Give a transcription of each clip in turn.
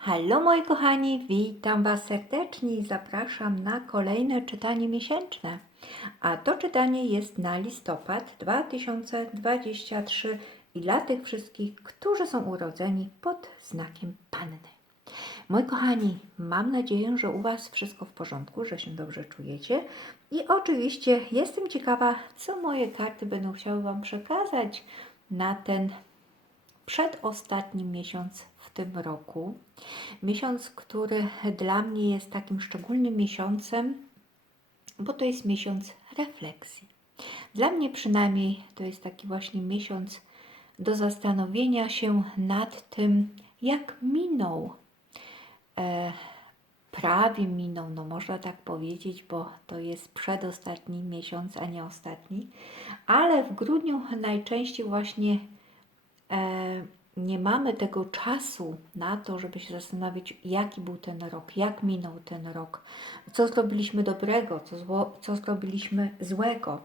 Hallo moi kochani, witam Was serdecznie i zapraszam na kolejne czytanie miesięczne. A to czytanie jest na listopad 2023 i dla tych wszystkich, którzy są urodzeni pod znakiem Panny. Moi kochani, mam nadzieję, że u Was wszystko w porządku, że się dobrze czujecie. I oczywiście jestem ciekawa, co moje karty będą chciały Wam przekazać na ten przedostatni miesiąc tym roku. Miesiąc, który dla mnie jest takim szczególnym miesiącem, bo to jest miesiąc refleksji. Dla mnie przynajmniej to jest taki właśnie miesiąc do zastanowienia się nad tym, jak minął, e, prawie minął, no można tak powiedzieć, bo to jest przedostatni miesiąc, a nie ostatni, ale w grudniu najczęściej właśnie e, nie mamy tego czasu na to, żeby się zastanowić, jaki był ten rok, jak minął ten rok, co zrobiliśmy dobrego, co, zło, co zrobiliśmy złego,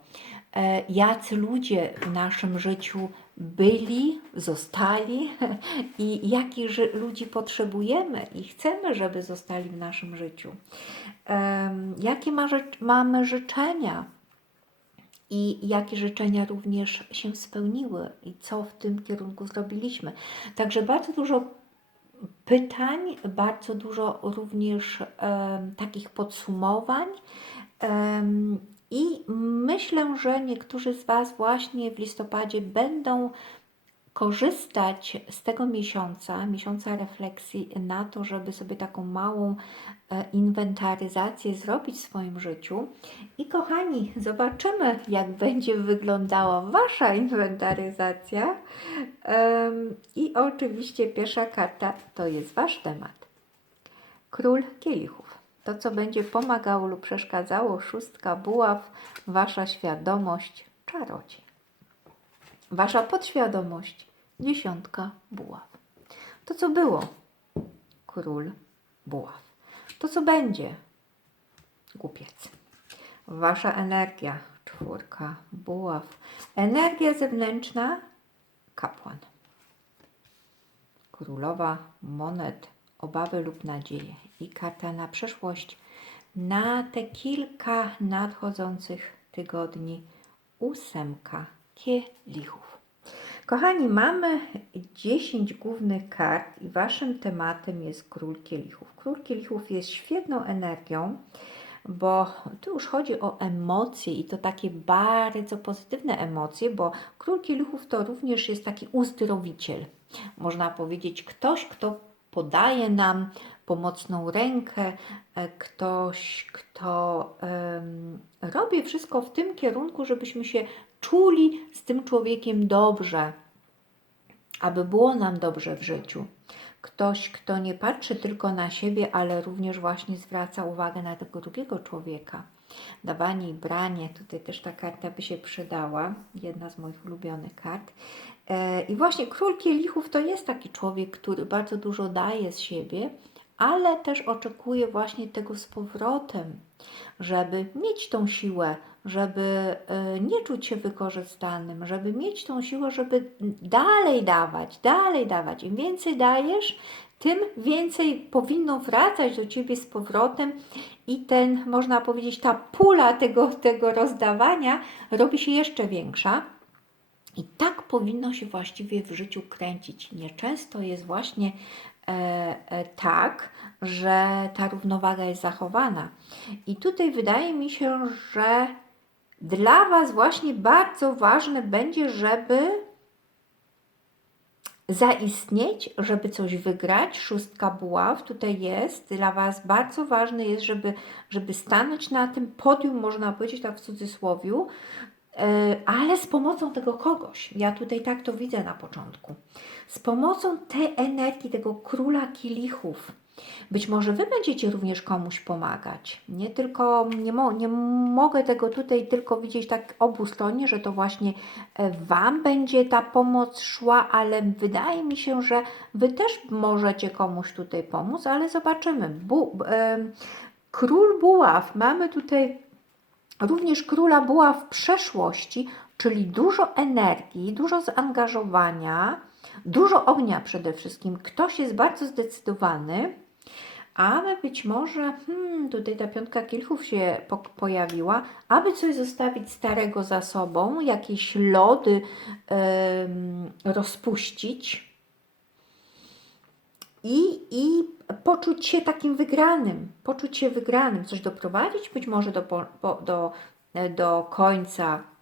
e, jacy ludzie w naszym życiu byli, zostali i jakich ludzi potrzebujemy i chcemy, żeby zostali w naszym życiu. Em, jakie ma, mamy życzenia, i jakie życzenia również się spełniły i co w tym kierunku zrobiliśmy. Także bardzo dużo pytań, bardzo dużo również em, takich podsumowań. Em, I myślę, że niektórzy z Was właśnie w listopadzie będą korzystać z tego miesiąca, miesiąca refleksji na to, żeby sobie taką małą e, inwentaryzację zrobić w swoim życiu. I kochani, zobaczymy, jak będzie wyglądała Wasza inwentaryzacja. I oczywiście pierwsza karta to jest Wasz temat. Król kielichów. To, co będzie pomagało lub przeszkadzało, szóstka buław, Wasza świadomość, czarodziej. Wasza podświadomość, dziesiątka buław. To, co było, król buław. To, co będzie, głupiec. Wasza energia, czwórka buław. Energia zewnętrzna, kapłan. Królowa monet, obawy lub nadzieje. I karta na przyszłość, na te kilka nadchodzących tygodni, ósemka kielichów. Kochani, mamy 10 głównych kart i waszym tematem jest król kielichów. Król kielichów jest świetną energią, bo tu już chodzi o emocje i to takie bardzo pozytywne emocje, bo król kielichów to również jest taki uzdrowiciel. Można powiedzieć, ktoś, kto podaje nam pomocną rękę, e, ktoś, kto em, robi wszystko w tym kierunku, żebyśmy się czuli z tym człowiekiem dobrze, aby było nam dobrze w życiu. Ktoś, kto nie patrzy tylko na siebie, ale również właśnie zwraca uwagę na tego drugiego człowieka. Dawanie i branie, tutaj też ta karta by się przydała, jedna z moich ulubionych kart. E, I właśnie król kielichów to jest taki człowiek, który bardzo dużo daje z siebie, ale też oczekuje właśnie tego z powrotem, żeby mieć tą siłę, żeby e, nie czuć się wykorzystanym, żeby mieć tą siłę, żeby dalej dawać, dalej dawać. Im więcej dajesz, tym więcej powinno wracać do ciebie z powrotem i ten, można powiedzieć, ta pula tego, tego rozdawania robi się jeszcze większa. I tak powinno się właściwie w życiu kręcić. Nieczęsto jest właśnie e, e, tak, że ta równowaga jest zachowana. I tutaj wydaje mi się, że dla Was właśnie bardzo ważne będzie, żeby zaistnieć, żeby coś wygrać. Szóstka buław tutaj jest. Dla Was bardzo ważne jest, żeby, żeby stanąć na tym podium, można powiedzieć tak w cudzysłowiu, e, ale z pomocą tego kogoś. Ja tutaj tak to widzę na początku. Z pomocą tej energii, tego króla kielichów. Być może Wy będziecie również komuś pomagać. Nie tylko, nie, mo, nie mogę tego tutaj tylko widzieć tak obustronnie, że to właśnie e, Wam będzie ta pomoc szła, ale wydaje mi się, że Wy też możecie komuś tutaj pomóc, ale zobaczymy. Bu, em, król buław, mamy tutaj również króla buław w przeszłości, czyli dużo energii, dużo zaangażowania, Dużo ognia przede wszystkim. Ktoś jest bardzo zdecydowany, aby być może, hmm, tutaj ta piątka kilchów się po pojawiła, aby coś zostawić starego za sobą, jakieś lody em, rozpuścić i, i poczuć się takim wygranym, poczuć się wygranym, coś doprowadzić być może do, po, do, do końca.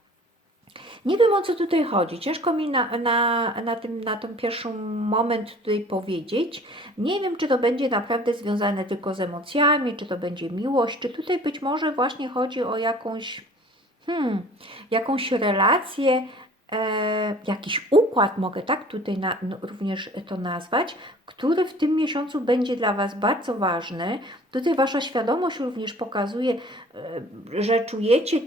Nie wiem o co tutaj chodzi. Ciężko mi na, na, na, tym, na ten pierwszy moment tutaj powiedzieć. Nie wiem, czy to będzie naprawdę związane tylko z emocjami, czy to będzie miłość, czy tutaj być może właśnie chodzi o jakąś, hmm, jakąś relację, jakiś układ, mogę tak tutaj na, no, również to nazwać, który w tym miesiącu będzie dla Was bardzo ważny. Tutaj Wasza świadomość również pokazuje, e, że czujecie,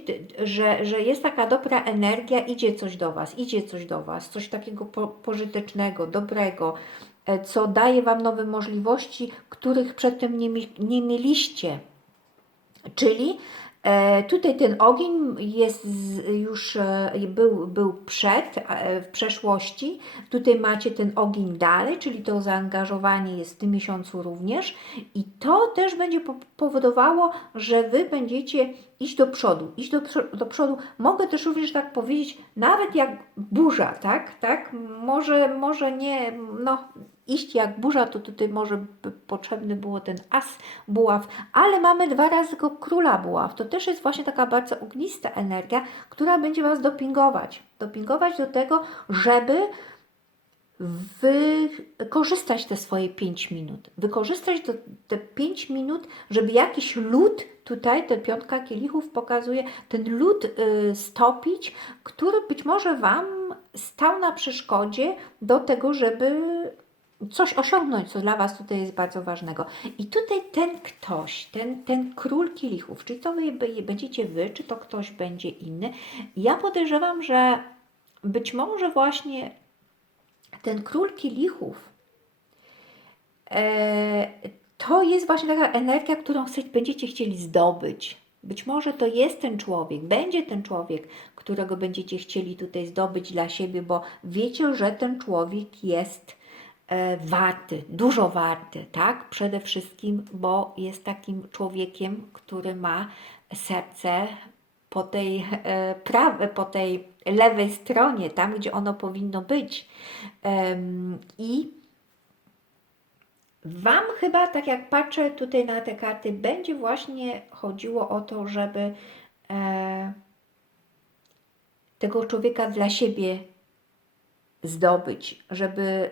że, że jest taka dobra energia, idzie coś do Was, idzie coś do Was, coś takiego po, pożytecznego, dobrego, e, co daje Wam nowe możliwości, których przedtem nie, nie mieliście. Czyli e, tutaj ten ogień jest już e, był, był przed, e, w przeszłości. Tutaj macie ten ogień dalej, czyli to zaangażowanie jest w tym miesiącu również. I to też będzie po- powodowało, że wy będziecie iść do przodu, iść do, do przodu. Mogę też również tak powiedzieć, nawet jak burza, tak? tak? Może, może nie, no iść jak burza, to tutaj może potrzebny było ten as buław, ale mamy dwa razy go króla buław. To też jest właśnie taka bardzo ognista energia, która będzie Was dopingować. Dopingować do tego, żeby wykorzystać te swoje 5 minut. Wykorzystać to, te 5 minut, żeby jakiś lód, tutaj ta piątka kielichów pokazuje, ten lód y, stopić, który być może Wam stał na przeszkodzie do tego, żeby coś osiągnąć, co dla Was tutaj jest bardzo ważnego. I tutaj ten ktoś, ten, ten król kielichów, czy to wy, będziecie Wy, czy to ktoś będzie inny, ja podejrzewam, że być może właśnie ten król kielichów e, to jest właśnie taka energia, którą chce, będziecie chcieli zdobyć. Być może to jest ten człowiek, będzie ten człowiek, którego będziecie chcieli tutaj zdobyć dla siebie, bo wiecie, że ten człowiek jest warty, dużo warty, tak? Przede wszystkim, bo jest takim człowiekiem, który ma serce po tej, e, prawej, po tej lewej stronie, tam gdzie ono powinno być. I Wam chyba, tak jak patrzę tutaj na te karty, będzie właśnie chodziło o to, żeby e, tego człowieka dla siebie zdobyć, żeby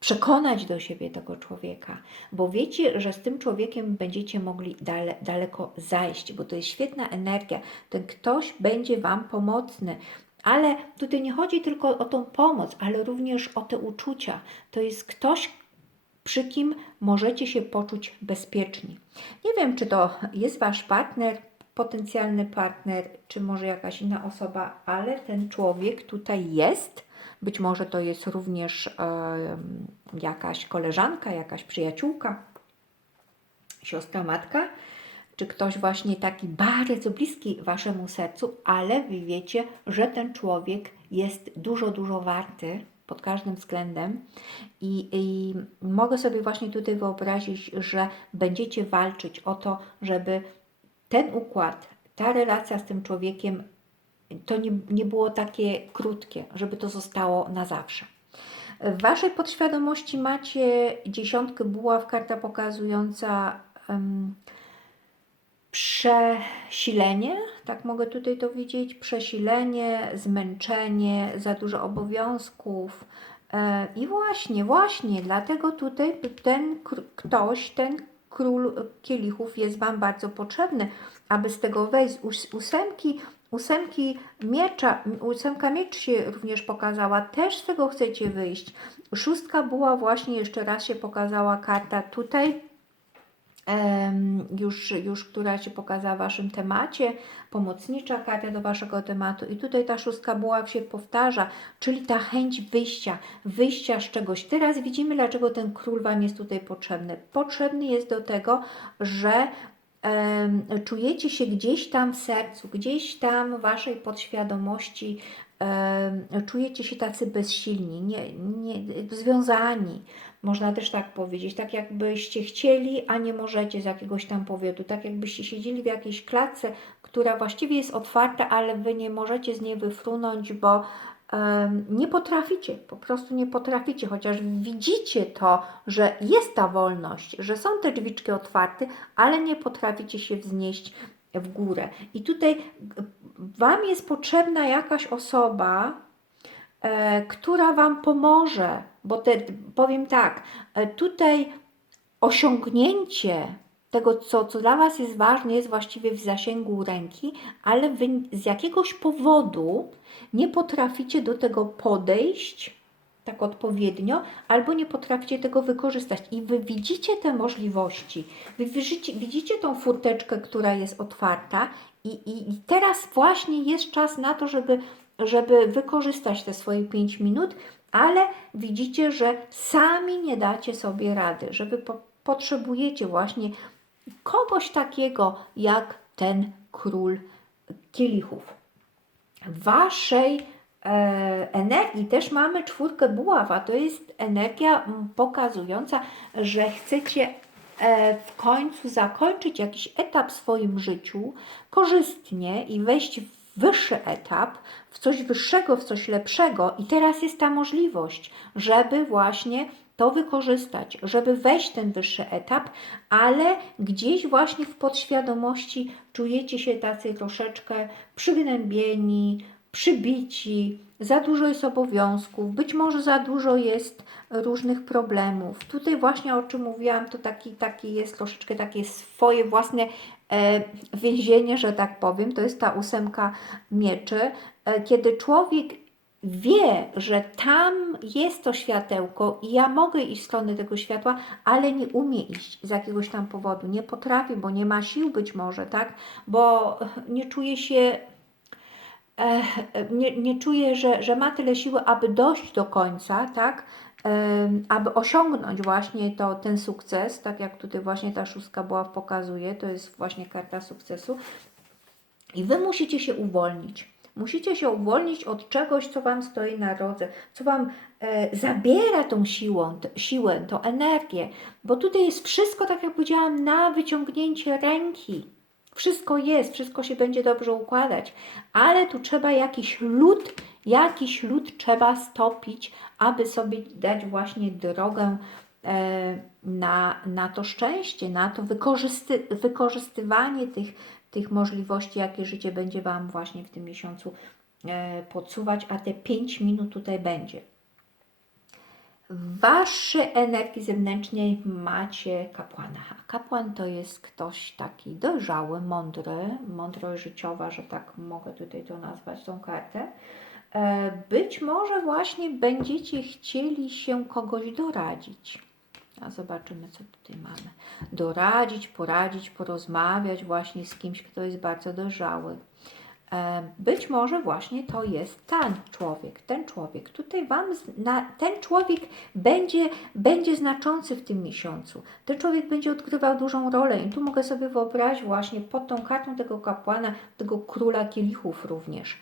przekonać do siebie tego człowieka, bo wiecie, że z tym człowiekiem będziecie mogli dale, daleko zajść, bo to jest świetna energia. Ten ktoś będzie Wam pomocny. Ale tutaj nie chodzi tylko o tą pomoc, ale również o te uczucia. To jest ktoś, przy kim możecie się poczuć bezpieczni. Nie wiem, czy to jest Wasz partner, potencjalny partner, czy może jakaś inna osoba, ale ten człowiek tutaj jest. Być może to jest również jakaś koleżanka, jakaś przyjaciółka, siostra, matka, czy ktoś właśnie taki bardzo bliski Waszemu sercu, ale Wy wiecie, że ten człowiek jest dużo, dużo warty pod każdym względem. I, i mogę sobie właśnie tutaj wyobrazić, że będziecie walczyć o to, żeby ten układ, ta relacja z tym człowiekiem to nie, nie było takie krótkie, żeby to zostało na zawsze. W Waszej podświadomości macie dziesiątkę buław, karta pokazująca em, przesilenie, tak mogę tutaj to widzieć, przesilenie, zmęczenie, za dużo obowiązków. E, I właśnie, właśnie, dlatego tutaj ten ktoś, ten król kielichów jest Wam bardzo potrzebny, aby z tego wejść. Z ós- ósemki, ósemki miecza, ósemka miecz się również pokazała, też z tego chcecie wyjść. Szóstka była właśnie, jeszcze raz się pokazała karta tutaj, już, już która się pokazała w Waszym temacie, pomocnicza karta do Waszego tematu i tutaj ta szóstka buław się powtarza, czyli ta chęć wyjścia, wyjścia z czegoś. Teraz widzimy, dlaczego ten król Wam jest tutaj potrzebny. Potrzebny jest do tego, że czujecie się gdzieś tam w sercu, gdzieś tam w Waszej podświadomości czujecie się tacy bezsilni, nie, nie, związani, można też tak powiedzieć, tak jakbyście chcieli, a nie możecie z jakiegoś tam powodu, tak jakbyście siedzieli w jakiejś klatce, która właściwie jest otwarta, ale wy nie możecie z niej wyfrunąć, bo nie potraficie, po prostu nie potraficie, chociaż widzicie to, że jest ta wolność, że są te drzwiczki otwarte, ale nie potraficie się wznieść w górę. I tutaj e, Wam jest potrzebna jakaś osoba, e, która Wam pomoże, bo te, powiem tak, e, tutaj osiągnięcie tego, co, co dla Was jest ważne, jest właściwie w zasięgu ręki, ale Wy z jakiegoś powodu nie potraficie do tego podejść tak odpowiednio, albo nie potraficie tego wykorzystać. I Wy widzicie te możliwości, Wy widzicie, widzicie tą furteczkę, która jest otwarta i, i, i teraz właśnie jest czas na to, żeby, żeby wykorzystać te swoje 5 minut, ale widzicie, że sami nie dacie sobie rady, że Wy po, potrzebujecie właśnie kogoś takiego jak ten król kielichów. W waszej e, energii też mamy czwórkę buław, a to jest energia pokazująca, że chcecie e, w końcu zakończyć jakiś etap w swoim życiu korzystnie i wejść w wyższy etap, w coś wyższego, w coś lepszego, i teraz jest ta możliwość, żeby właśnie to wykorzystać, żeby wejść ten wyższy etap, ale gdzieś właśnie w podświadomości czujecie się tacy troszeczkę przygnębieni, przybici, za dużo jest obowiązków, być może za dużo jest różnych problemów. Tutaj właśnie o czym mówiłam, to taki, taki jest troszeczkę takie swoje własne e, więzienie, że tak powiem, to jest ta ósemka mieczy, e, kiedy człowiek wie, że tam jest to światełko i ja mogę iść w stronę tego światła, ale nie umie iść z jakiegoś tam powodu, nie potrafi, bo nie ma sił być może, tak, bo nie czuje się e, nie, nie czuje, że, że ma tyle siły, aby dojść do końca, tak? E, aby osiągnąć właśnie to, ten sukces, tak jak tutaj właśnie ta szóstka była pokazuje, to jest właśnie karta sukcesu. I wy musicie się uwolnić. Musicie się uwolnić od czegoś, co wam stoi na drodze, co wam e, zabiera tą siłą, t, siłę, tą energię, bo tutaj jest wszystko, tak jak powiedziałam, na wyciągnięcie ręki. Wszystko jest, wszystko się będzie dobrze układać, ale tu trzeba jakiś lód, jakiś lód trzeba stopić, aby sobie dać właśnie drogę e, na, na to szczęście, na to wykorzysty, wykorzystywanie tych, tych możliwości, jakie życie będzie Wam właśnie w tym miesiącu e, podsuwać, a te 5 minut tutaj będzie. W Waszej energii zewnętrznej macie kapłana. A kapłan to jest ktoś taki dojrzały, mądry, mądrość życiowa, że tak mogę tutaj to nazwać, tą kartę. E, Być może właśnie będziecie chcieli się kogoś doradzić. A zobaczymy, co tutaj mamy. Doradzić, poradzić, porozmawiać właśnie z kimś, kto jest bardzo dojrzały. E, Być może właśnie to jest ten człowiek, ten człowiek. Tutaj Wam, ten człowiek będzie, będzie znaczący w tym miesiącu. Ten człowiek będzie odgrywał dużą rolę i tu mogę sobie wyobrazić właśnie pod tą kartą tego kapłana, tego króla kielichów również.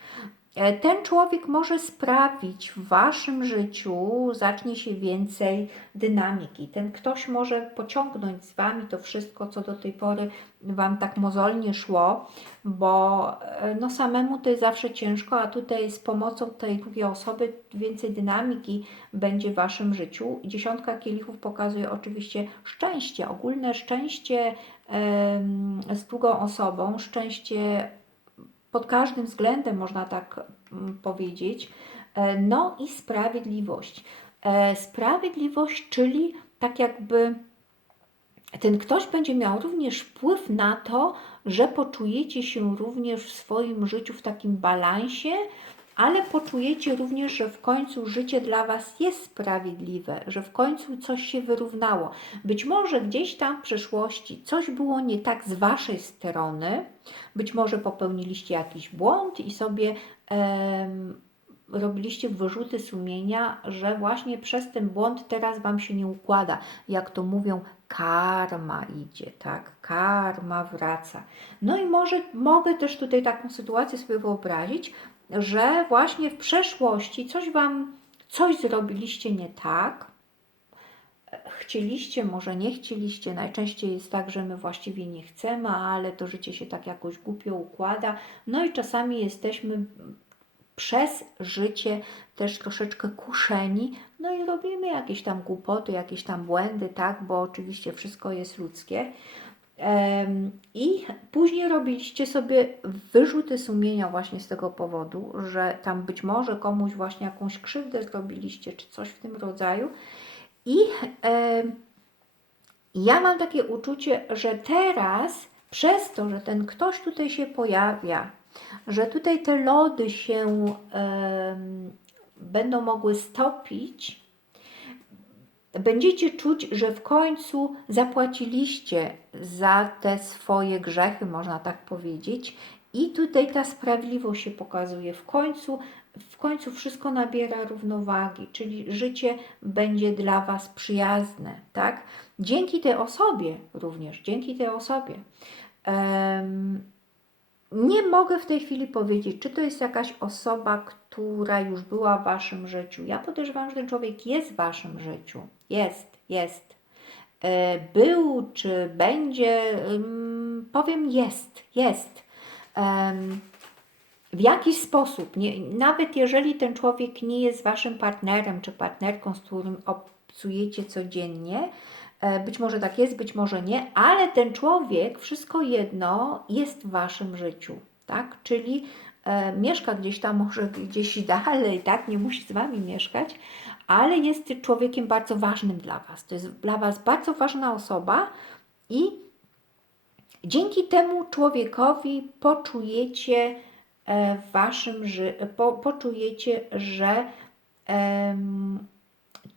E, Ten człowiek może sprawić w waszym życiu zacznie się więcej dynamiki. Ten ktoś może pociągnąć z wami to wszystko, co do tej pory wam tak mozolnie szło, bo e, no samemu to jest zawsze ciężko, a tutaj z pomocą tej drugiej osoby więcej dynamiki będzie w waszym życiu. Dziesiątka kielichów pokazuje oczywiście szczęście, ogólne szczęście z drugą osobą, szczęście pod każdym względem, można tak mm, powiedzieć. E, No i sprawiedliwość. E, Sprawiedliwość, czyli tak jakby ten ktoś będzie miał również wpływ na to, że poczujecie się również w swoim życiu w takim balansie, ale poczujecie również, że w końcu życie dla Was jest sprawiedliwe, że w końcu coś się wyrównało. Być może gdzieś tam w przeszłości coś było nie tak z Waszej strony, być może popełniliście jakiś błąd i sobie robiliście wyrzuty sumienia, że właśnie przez ten błąd teraz Wam się nie układa. Jak to mówią, karma idzie, tak? Karma wraca. No i może mogę też tutaj taką sytuację sobie wyobrazić, że właśnie w przeszłości coś Wam, coś zrobiliście nie tak, chcieliście, może nie chcieliście. Najczęściej jest tak, że my właściwie nie chcemy, ale to życie się tak jakoś głupio układa. No i czasami jesteśmy przez życie też troszeczkę kuszeni, no i robimy jakieś tam głupoty, jakieś tam błędy, tak, bo oczywiście wszystko jest ludzkie. I później robiliście sobie wyrzuty sumienia właśnie z tego powodu, że tam być może komuś właśnie jakąś krzywdę zrobiliście, czy coś w tym rodzaju. I ja mam takie uczucie, że teraz przez to, że ten ktoś tutaj się pojawia, że tutaj te lody się em, będą mogły stopić, będziecie czuć, że w końcu zapłaciliście za te swoje grzechy, można tak powiedzieć. I tutaj ta sprawiedliwość się pokazuje. W końcu, w końcu wszystko nabiera równowagi, czyli życie będzie dla Was przyjazne, tak? Dzięki tej osobie również, dzięki tej osobie. Em, nie mogę w tej chwili powiedzieć, czy to jest jakaś osoba, która już była w Waszym życiu. Ja podejrzewam, że ten człowiek jest w Waszym życiu. Jest, jest. E, Był, czy będzie, powiem jest, jest. W jakiś sposób, nie, nawet jeżeli ten człowiek nie jest Waszym partnerem czy partnerką, z którym obcujecie codziennie, Być może tak jest, być może nie, ale ten człowiek, wszystko jedno, jest w waszym życiu, tak? Czyli e, mieszka gdzieś tam, może gdzieś dalej, tak? Nie musi z wami mieszkać, ale jest człowiekiem bardzo ważnym dla was. To jest dla was bardzo ważna osoba i dzięki temu człowiekowi poczujecie e, w waszym życiu, po, poczujecie, że em,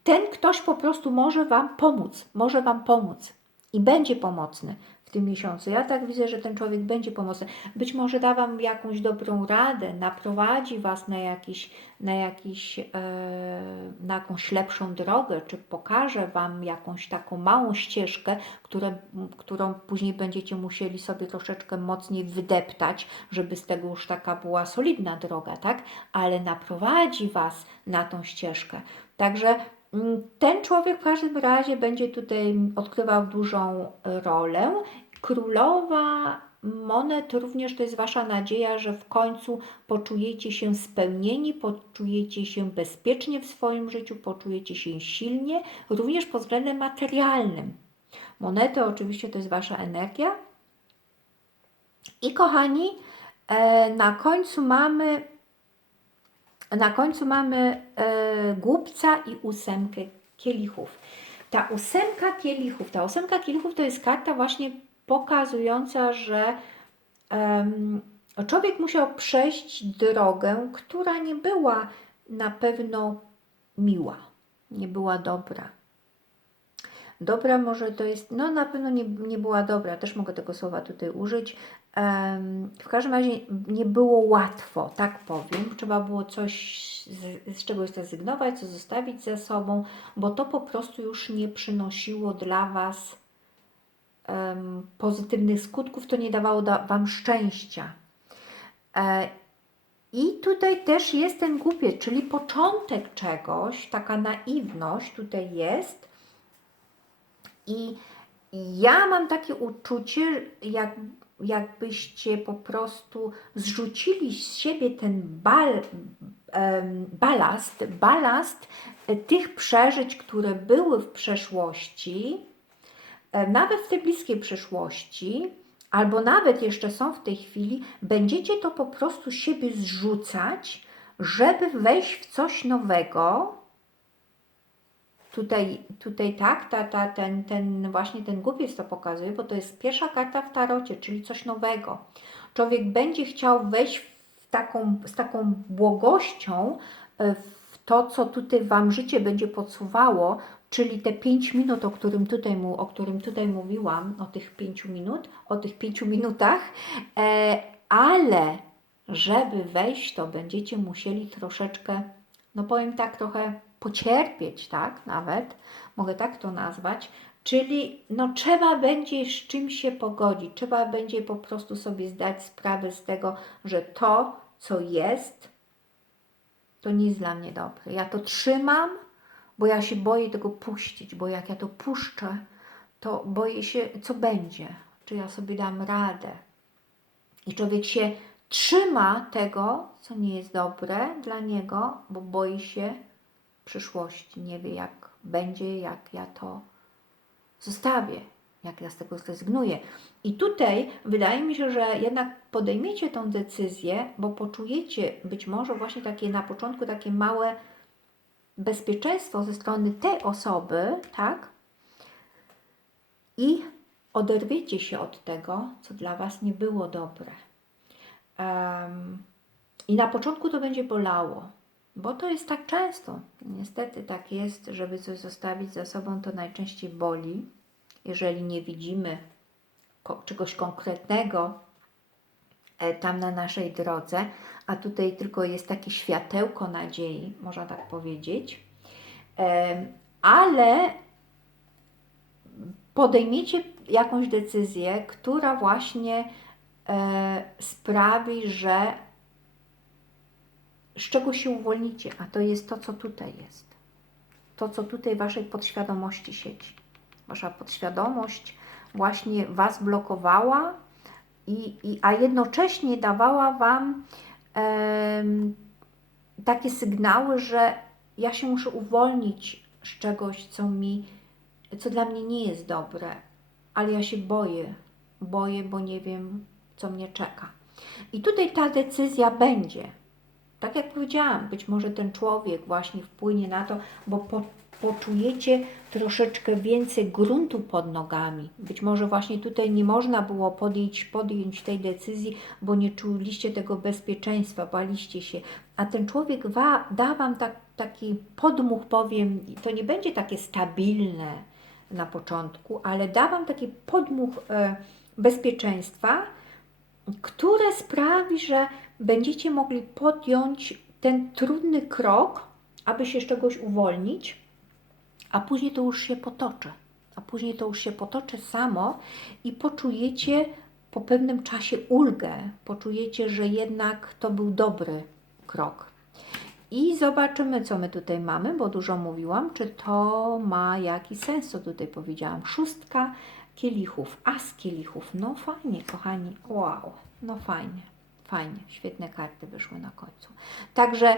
ten ktoś po prostu może Wam pomóc, może Wam pomóc i będzie pomocny w tym miesiącu. Ja tak widzę, że ten człowiek będzie pomocny. Być może da Wam jakąś dobrą radę, naprowadzi Was na, jakiś, na, jakiś, e, na jakąś lepszą drogę, czy pokaże Wam jakąś taką małą ścieżkę, które, którą później będziecie musieli sobie troszeczkę mocniej wydeptać, żeby z tego już taka była solidna droga, tak? Ale naprowadzi Was na tą ścieżkę. Także Ten człowiek w każdym razie będzie tutaj odgrywał dużą rolę. Królowa monet również to jest Wasza nadzieja, że w końcu poczujecie się spełnieni, poczujecie się bezpiecznie w swoim życiu, poczujecie się silnie, również pod względem materialnym. Monety oczywiście to jest Wasza energia. I kochani, e, na końcu mamy na końcu mamy e, głupca i ósemkę kielichów. Ta ósemka kielichów, ta ósemka kielichów to jest karta właśnie pokazująca, że człowiek musiał przejść drogę, która nie była na pewno miła, nie była dobra. Dobra może to jest, no na pewno nie, nie była dobra, też mogę tego słowa tutaj użyć. W każdym razie nie było łatwo, tak powiem. Trzeba było coś z, z czegoś zrezygnować, co zostawić za sobą, bo to po prostu już nie przynosiło dla Was em, pozytywnych skutków, to nie dawało da, Wam szczęścia. E, I tutaj też jest ten głupiec, czyli początek czegoś, taka naiwność tutaj jest. I ja mam takie uczucie, jak, jakbyście po prostu zrzucili z siebie ten bal, balast, balast e, tych przeżyć, które były w przeszłości, e, nawet w tej bliskiej przyszłości, albo nawet jeszcze są w tej chwili, będziecie to po prostu siebie zrzucać, żeby wejść w coś nowego, Tutaj, tutaj tak, ta, ta, ten, ten, właśnie ten głupiec to pokazuje, bo to jest pierwsza karta w tarocie, czyli coś nowego. Człowiek będzie chciał wejść taką, z taką błogością e, w to, co tutaj Wam życie będzie podsuwało, czyli te 5 minut, o którym tutaj, o którym tutaj mówiłam, o tych 5 minut, o tych 5 minutach, e, ale żeby wejść, to będziecie musieli troszeczkę, no powiem tak, trochę pocierpieć, tak, nawet, mogę tak to nazwać, czyli no trzeba będzie z czym się pogodzić, trzeba będzie po prostu sobie zdać sprawę z tego, że to, co jest, to nie jest dla mnie dobre. Ja to trzymam, bo ja się boję tego puścić, bo jak ja to puszczę, to boję się, co będzie, czy ja sobie dam radę. I człowiek się trzyma tego, co nie jest dobre dla niego, bo boi się przyszłości. Nie wie, jak będzie, jak ja to zostawię, jak ja z tego zrezygnuję. I tutaj wydaje mi się, że jednak podejmiecie tą decyzję, bo poczujecie być może właśnie takie na początku takie małe bezpieczeństwo ze strony tej osoby, tak? I oderwiecie się od tego, co dla Was nie było dobre. Em, I na początku to będzie bolało, bo to jest tak często. Niestety tak jest, żeby coś zostawić za sobą, to najczęściej boli, jeżeli nie widzimy czegoś konkretnego e, tam na naszej drodze, a tutaj tylko jest takie światełko nadziei, można tak powiedzieć. Em, Ale podejmiecie jakąś decyzję, która właśnie e, sprawi, że z czego się uwolnicie, a to jest to, co tutaj jest. To, co tutaj Waszej podświadomości siedzi. Wasza podświadomość właśnie Was blokowała, i, i, a jednocześnie dawała Wam em, takie sygnały, że ja się muszę uwolnić z czegoś, co mi, co dla mnie nie jest dobre, ale ja się boję, boję, bo nie wiem, co mnie czeka. I tutaj ta decyzja będzie. Tak jak powiedziałam, być może ten człowiek właśnie wpłynie na to, bo po, poczujecie troszeczkę więcej gruntu pod nogami. Być może właśnie tutaj nie można było podjąć, podjąć tej decyzji, bo nie czuliście tego bezpieczeństwa, baliście się. A ten człowiek wa, da Wam tak, taki podmuch, powiem, to nie będzie takie stabilne na początku, ale da Wam taki podmuch e, bezpieczeństwa, które sprawi, że będziecie mogli podjąć ten trudny krok, aby się z czegoś uwolnić, a później to już się potoczy. A później to już się potoczy samo i poczujecie po pewnym czasie ulgę, poczujecie, że jednak to był dobry krok. I zobaczymy, co my tutaj mamy, bo dużo mówiłam, czy to ma jakiś sens, co tutaj powiedziałam. Szóstka kielichów, as kielichów. No fajnie, kochani, wow, no fajnie, fajnie, świetne karty wyszły na końcu. Także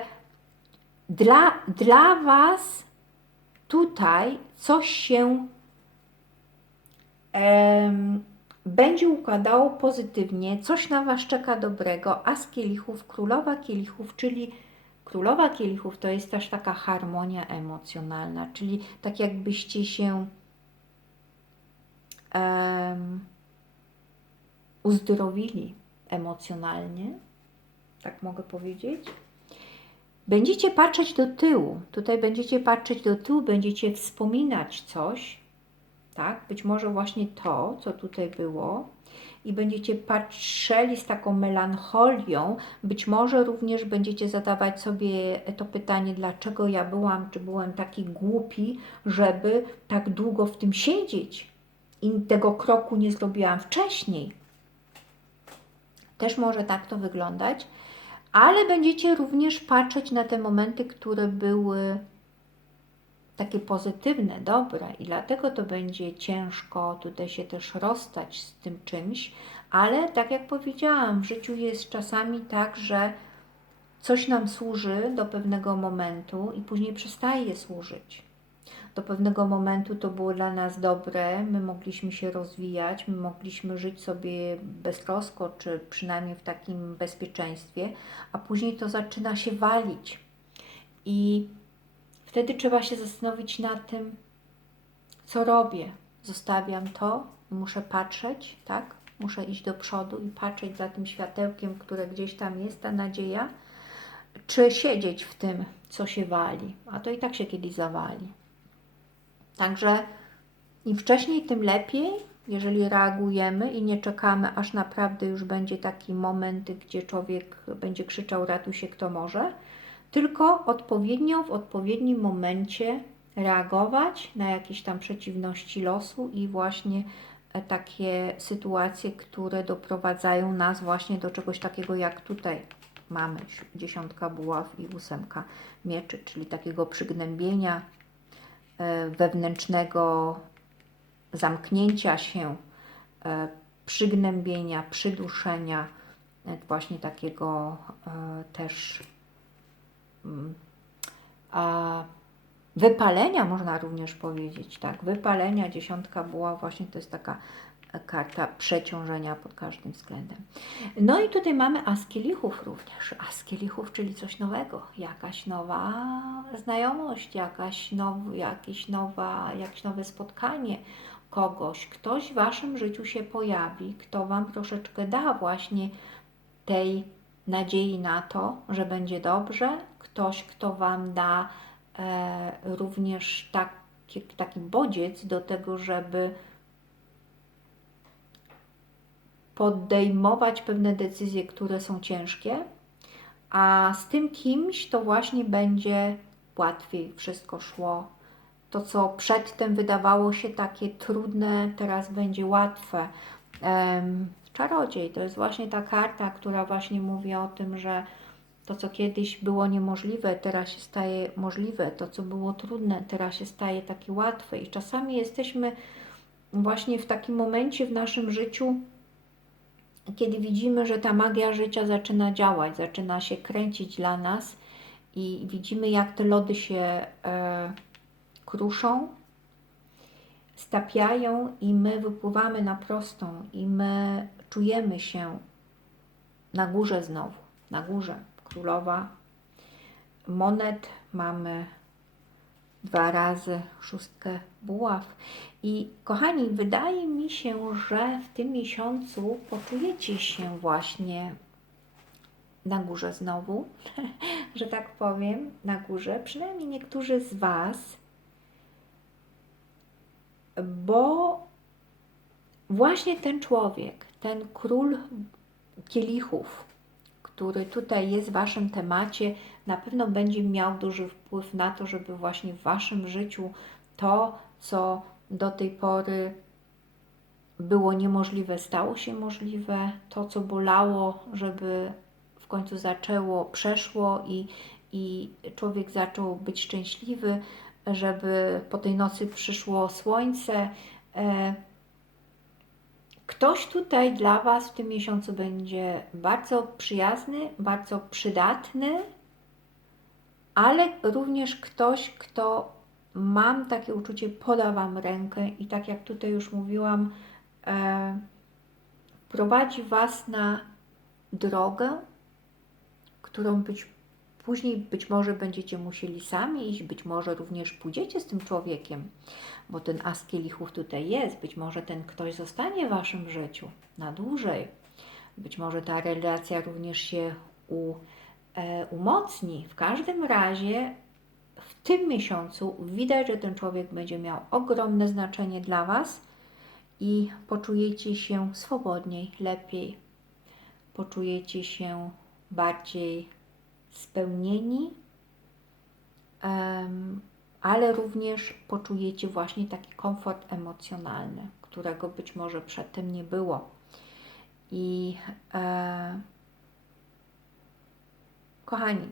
dla, dla Was tutaj coś się em, będzie układało pozytywnie, coś na Was czeka dobrego. As kielichów, królowa kielichów, czyli królowa kielichów to jest też taka harmonia emocjonalna, czyli tak jakbyście się em, uzdrowili emocjonalnie, tak mogę powiedzieć. Będziecie patrzeć do tyłu. Tutaj będziecie patrzeć do tyłu, będziecie wspominać coś, tak? Być może właśnie to, co tutaj było, i będziecie patrzeli z taką melancholią. Być może również będziecie zadawać sobie to pytanie, dlaczego ja byłam, czy byłem taki głupi, żeby tak długo w tym siedzieć i tego kroku nie zrobiłam wcześniej. Też może tak to wyglądać ale będziecie również patrzeć na te momenty, które były takie pozytywne, dobre i dlatego to będzie ciężko tutaj się też rozstać z tym czymś, ale tak jak powiedziałam, w życiu jest czasami tak, że coś nam służy do pewnego momentu i później przestaje służyć. Do pewnego momentu to było dla nas dobre, my mogliśmy się rozwijać, my mogliśmy żyć sobie beztrosko, czy przynajmniej w takim bezpieczeństwie, a później to zaczyna się walić. I wtedy trzeba się zastanowić nad tym, co robię. Zostawiam to, muszę patrzeć, tak? Muszę iść do przodu i patrzeć za tym światełkiem, które gdzieś tam jest, ta nadzieja, czy siedzieć w tym, co się wali, a to i tak się kiedyś zawali. Także im wcześniej, tym lepiej, jeżeli reagujemy i nie czekamy, aż naprawdę już będzie taki moment, gdzie człowiek będzie krzyczał ratuj się kto może, tylko odpowiednio w odpowiednim momencie reagować na jakieś tam przeciwności losu i właśnie e, takie sytuacje, które doprowadzają nas właśnie do czegoś takiego jak tutaj mamy dziesiątka buław i ósemka mieczy, czyli takiego przygnębienia, wewnętrznego zamknięcia się, e, przygnębienia, przyduszenia, e, właśnie takiego też mm, wypalenia można również powiedzieć, tak, wypalenia, dziesiątka była właśnie to jest taka karta przeciążenia pod każdym względem. No i tutaj mamy as kielichów również. As kielichów, czyli coś nowego, jakaś nowa znajomość, jakaś now, jakieś, nowa, jakieś nowe spotkanie kogoś. Ktoś w Waszym życiu się pojawi, kto Wam troszeczkę da właśnie tej nadziei na to, że będzie dobrze. Ktoś, kto Wam da e, również taki, taki bodziec do tego, żeby podejmować pewne decyzje, które są ciężkie, a z tym kimś to właśnie będzie łatwiej wszystko szło. To, co przedtem wydawało się takie trudne, teraz będzie łatwe. Czarodziej to jest właśnie ta karta, która właśnie mówi o tym, że to, co kiedyś było niemożliwe, teraz się staje możliwe. To, co było trudne, teraz się staje takie łatwe. I czasami jesteśmy właśnie w takim momencie w naszym życiu, kiedy widzimy, że ta magia życia zaczyna działać, zaczyna się kręcić dla nas i widzimy, jak te lody się e, kruszą, stapiają i my wypływamy na prostą i my czujemy się na górze znowu, na górze. Królowa monet mamy dwa razy szóstkę buław. I kochani, wydaje mi się, że w tym miesiącu poczujecie się właśnie na górze znowu, że tak powiem, na górze, przynajmniej niektórzy z Was, bo właśnie ten człowiek, ten król kielichów, który tutaj jest w Waszym temacie, na pewno będzie miał duży wpływ na to, żeby właśnie w Waszym życiu to, co do tej pory było niemożliwe, stało się możliwe, to, co bolało, żeby w końcu zaczęło, przeszło i, i człowiek zaczął być szczęśliwy, żeby po tej nocy przyszło słońce. E, Ktoś tutaj dla Was w tym miesiącu będzie bardzo przyjazny, bardzo przydatny, ale również ktoś, kto mam takie uczucie, poda Wam rękę i tak jak tutaj już mówiłam, e, prowadzi Was na drogę, którą być Później być może będziecie musieli sami iść, być może również pójdziecie z tym człowiekiem, bo ten as kielichów tutaj jest. Być może ten ktoś zostanie w waszym życiu na dłużej. Być może ta relacja również się u, e, umocni. W każdym razie w tym miesiącu widać, że ten człowiek będzie miał ogromne znaczenie dla Was i poczujecie się swobodniej, lepiej, poczujecie się bardziej spełnieni, ale również poczujecie właśnie taki komfort emocjonalny, którego być może przedtem nie było. I e, kochani,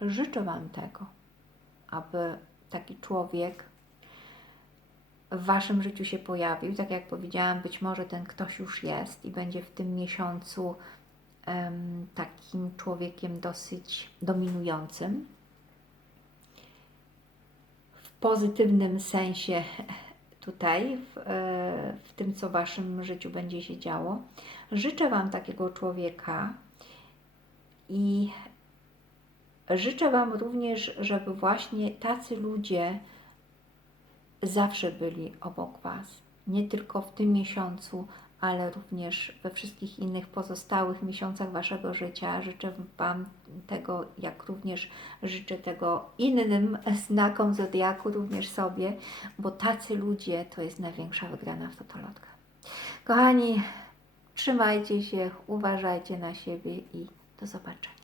życzę Wam tego, aby taki człowiek w Waszym życiu się pojawił. Tak jak powiedziałam, być może ten ktoś już jest i będzie w tym miesiącu takim człowiekiem dosyć dominującym. W pozytywnym sensie tutaj, w, e, w tym, co w Waszym życiu będzie się działo. Życzę Wam takiego człowieka i życzę Wam również, żeby właśnie tacy ludzie zawsze byli obok Was. Nie tylko w tym miesiącu, ale również we wszystkich innych pozostałych miesiącach Waszego życia. Życzę Wam tego, jak również życzę tego innym znakom zodiaku, również sobie, bo tacy ludzie to jest największa wygrana w totolotka. Kochani, trzymajcie się, uważajcie na siebie i do zobaczenia.